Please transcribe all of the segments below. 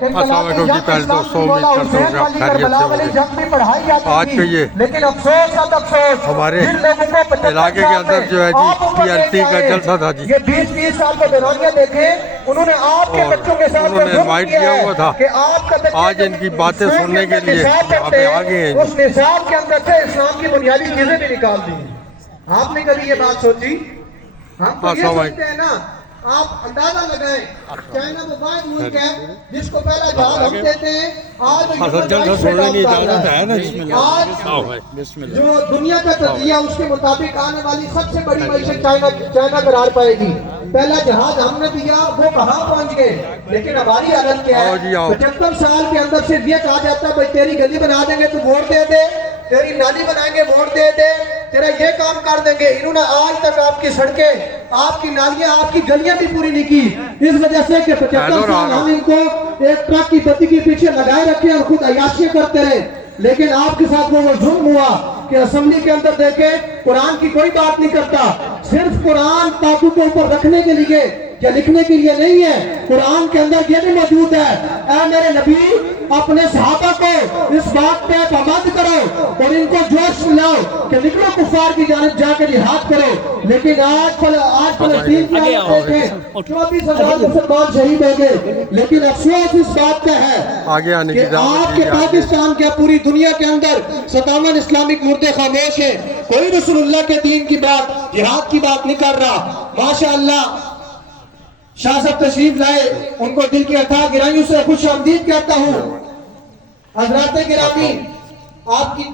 السلام علیکم جی، پہلے دوستوں امید کرتا ہوں کہ آپ خیریت سے ہوں گے۔ آج کے یہ ہمارے علاقے کے اندر جو ہے جی PLC کا جلسہ تھا جی، یہ 20-20 سال کے دورانیہ دیکھیں، انہوں نے آپ کے بچوں کے ساتھ انہوں نے انوائٹ کیا ہوا تھا۔ آج ان کی باتیں سننے کے لیے یہاں پہ آ گئے ہیں اس نصاب کے اندر سے اسلام کی بنیادی چیزیں بھی نکال دی۔ آپ نے کبھی یہ بات سوچی؟ ہم تو یہ سوچتے ہیں نا، آپ اندازہ لگائیں، چائنا وہ واحد ملک ہے جس کو پہلا جہاز ہم دیتے ہیں، آج جو دنیا کا تجزیہ اس کے مطابق آنے والی سب سے بڑی معیشت چائنا قرار پائے گی۔ پہلا جہاز ہم نے دیا، وہ کہاں پہنچ گئے، لیکن ہماری حالت کیا ہے؟ 75 سال کے اندر صرف یہ کہا جاتا ہے بھائی تیری گلی بنا دیں گے تو ووٹ دے دے، تیری نالی بنائیں گے ووٹ دے دے، تیرا یہ کام کر دیں گے۔ انہوں نے آج تک آپ کی سڑکیں، آپ کی نالیاں، آپ کی گلیاں بھی پوری نہیں کی، اس وجہ سے کہ 75 سال ہم ان کو ایک ٹرک کی بتی کے پیچھے لگائے رکھے اور خود عیاشیاں کرتے رہے۔ لیکن آپ کے ساتھ وہ ظلم ہوا کہ اسمبلی کے اندر دیکھیں قرآن کی کوئی بات نہیں کرتا، صرف قرآن تابو کے اوپر رکھنے کے لیے یا لکھنے کے لیے نہیں ہے، قرآن کے اندر یہ بھی موجود ہے، اے میرے نبی اپنے صحابہ کو اس بات پہ پابند کرو اور ان کو جوش ملاؤ کہ نکلو کفار کی جانب جا کے جہاد کرو۔ لیکن آج فلسطین کی حالت دیکھیں، 24,000 مسلمان شہید ہو گئے، لیکن افسوس اس بات کا ہے کہ آپ کے پاکستان کے پوری دنیا کے اندر 57 اسلامک مردے خاموش ہیں، کوئی رسول اللہ کے دین کی بات، جہاد کی بات نہیں کر رہا۔ ماشاءاللہ شاہ صاحب تشریف لائے، ان کو دل کی عطا گرائیوں سے خوش آمدید کہتا ہوں۔ حضرات گرامی، آپ کی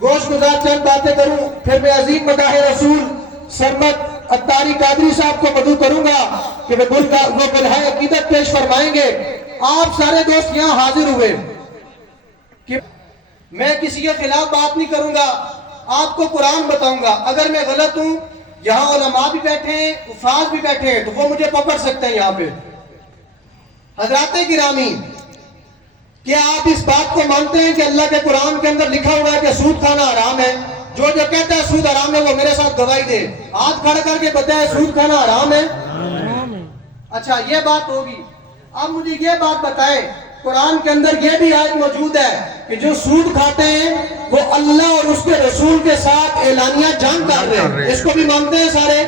گوش گزار چند باتیں کروں، پھر میں عظیم مداح رسول سرمد اتاری قادری صاحب کو مدعو کروں گا کہ وہ بلہائے عقیدت پیش فرمائیں گے۔ آپ سارے دوست یہاں حاضر ہوئے کہ میں کسی کے خلاف بات نہیں کروں گا، آپ کو قرآن بتاؤں گا، اگر میں غلط ہوں، یہاں علماء بھی بیٹھے ہیں، افراز بھی بیٹھے ہیں، تو وہ مجھے پکڑ سکتے ہیں یہاں پہ۔ حضرات گرامی، کیا آپ اس بات کو مانتے ہیں کہ اللہ کے قرآن کے اندر لکھا ہوا ہے کہ سود کھانا حرام ہے؟ جو کہتا ہے سود حرام ہے وہ میرے ساتھ گواہی دے، ہاتھ کھڑا کر کے بتائے سود کھانا حرام ہے؟ اچھا، یہ بات ہوگی۔ اب مجھے یہ بات بتائیں، قرآن کے اندر یہ بھی آیت موجود ہے کہ جو سود کھاتے ہیں وہ اللہ اور اس کے رسول کے ساتھ اعلانیہ جنگ کر رہے ہیں، اس کو بھی مانتے ہیں سارے؟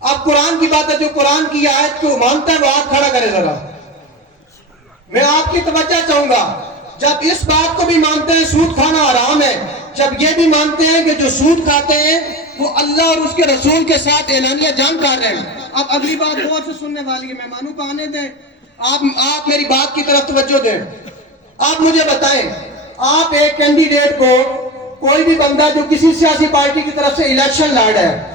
اب قرآن کی بات ہے، جو قرآن کی آیت کو مانتا ہے وہ ہاتھ کھڑا کرے ذرا۔ میں آپ کی توجہ چاہوں گا، جب اس بات کو بھی مانتے ہیں سود کھانا حرام ہے، جب یہ بھی مانتے ہیں کہ جو سود کھاتے ہیں وہ اللہ اور اس کے رسول کے ساتھ اعلانیہ جنگ کر رہے ہیں، اب اگلی بات غور سے سننے والی ہے، مہمانوں کو آنے دیں، آپ میری بات کی طرف توجہ دیں۔ آپ مجھے بتائیں، آپ ایک کینڈیڈیٹ کو، کوئی بھی بندہ جو کسی سیاسی پارٹی کی طرف سے الیکشن لڑ رہا ہے،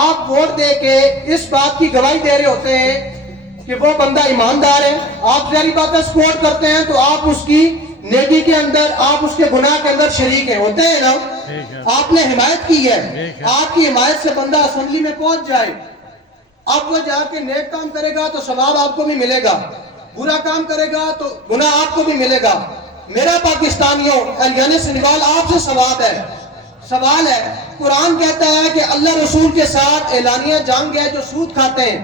آپ ووٹ دے کے اس بات کی گواہی دے رہے ہوتے ہیں کہ وہ بندہ ایماندار ہے، آپ ظاہری بات ہے سپورٹ کرتے ہیں، تو آپ اس کی نیکی کے اندر، آپ اس کے گناہ کے اندر شریک ہیں، ہوتے ہیں نا؟ آپ نے حمایت کی ہے، آپ کی حمایت سے بندہ اسمبلی میں پہنچ جائے، اب وہ جا کے نیک کام کرے گا تو ثواب آپ کو بھی ملے گا، برا کام کرے گا تو گناہ آپ کو بھی ملے گا۔ میرا پاکستانیوں یعنی سنوال آپ سے سوال ہے، قرآن کہتا ہے کہ اللہ رسول کے ساتھ اعلانیہ جنگ ہے جو سود کھاتے ہیں۔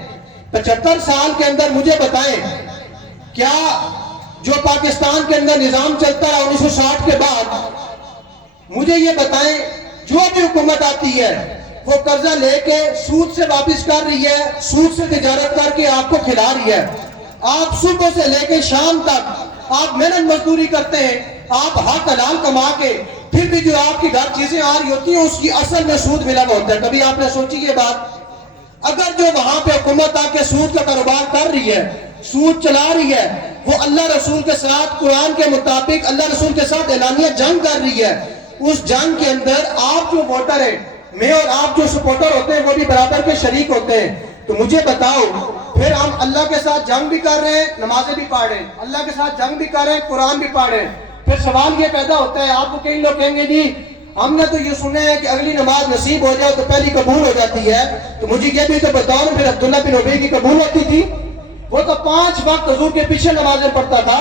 75 سال کے اندر مجھے بتائیں، کیا جو پاکستان کے اندر نظام چلتا ہے 1960 کے بعد، مجھے یہ بتائیں جو بھی حکومت آتی ہے وہ قرضہ لے کے سود سے واپس کر رہی ہے، سود سے تجارت کر کے آپ کو کھلا رہی ہے، آپ صبح سے لے کے شام تک آپ محنت مزدوری کرتے ہیں، آپ حق حلال کما کے پھر بھی جو آپ کی گھر چیزیں آ رہی ہوتی ہیں اس کی اصل میں سود ملا ہوتا ہے۔ کبھی آپ نے سوچی یہ بات؟ اگر جو وہاں پہ حکومت آ کے سود کا کاروبار کر رہی ہے، سود چلا رہی ہے، وہ اللہ رسول کے ساتھ قرآن کے مطابق اللہ رسول کے ساتھ اعلانیہ جنگ کر رہی ہے، اس جنگ کے اندر آپ جو ووٹر ہیں، میں اور آپ جو سپورٹر ہوتے ہیں وہ بھی برابر کے شریک ہوتے ہیں، تو مجھے بتاؤ پھر ہم اللہ کے ساتھ جنگ بھی کر رہے ہیں، نمازیں بھی پڑھ رہے ہیں، اللہ کے ساتھ جنگ بھی کر رہے ہیں، قرآن بھی پڑھ رہے ہیں، پھر سوال یہ پیدا ہوتا ہے، آپ کو کئی لوگ کہیں گے جی ہم نے تو یہ سنا ہے کہ اگلی نماز نصیب ہو جائے تو پہلی قبول ہو جاتی ہے، تو مجھے یہ بھی تو بتاؤ نا، پھر عبداللہ بن ابی کی قبول ہوتی تھی؟ وہ تو 5 وقت حضور کے پیچھے نمازیں پڑھتا تھا،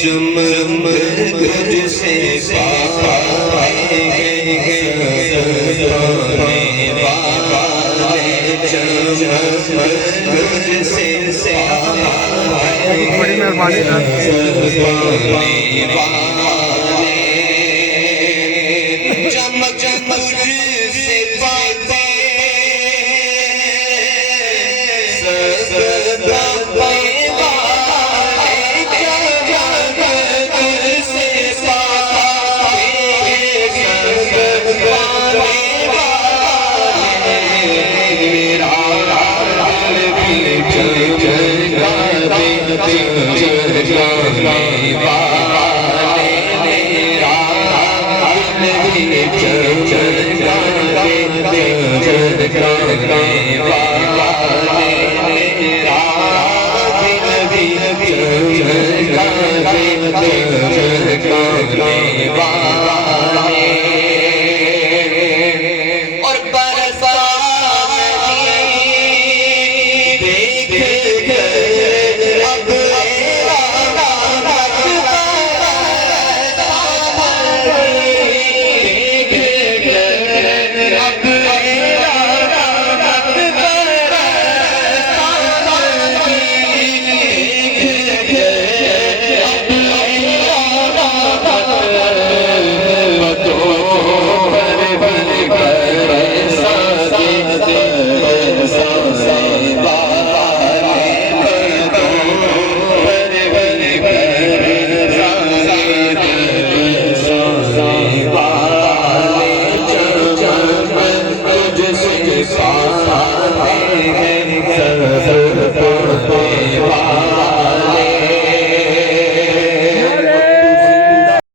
چمک سے پائے گئے سونے والے چمک سے پائے بڑی مہربانی چمک سے پاتے چمک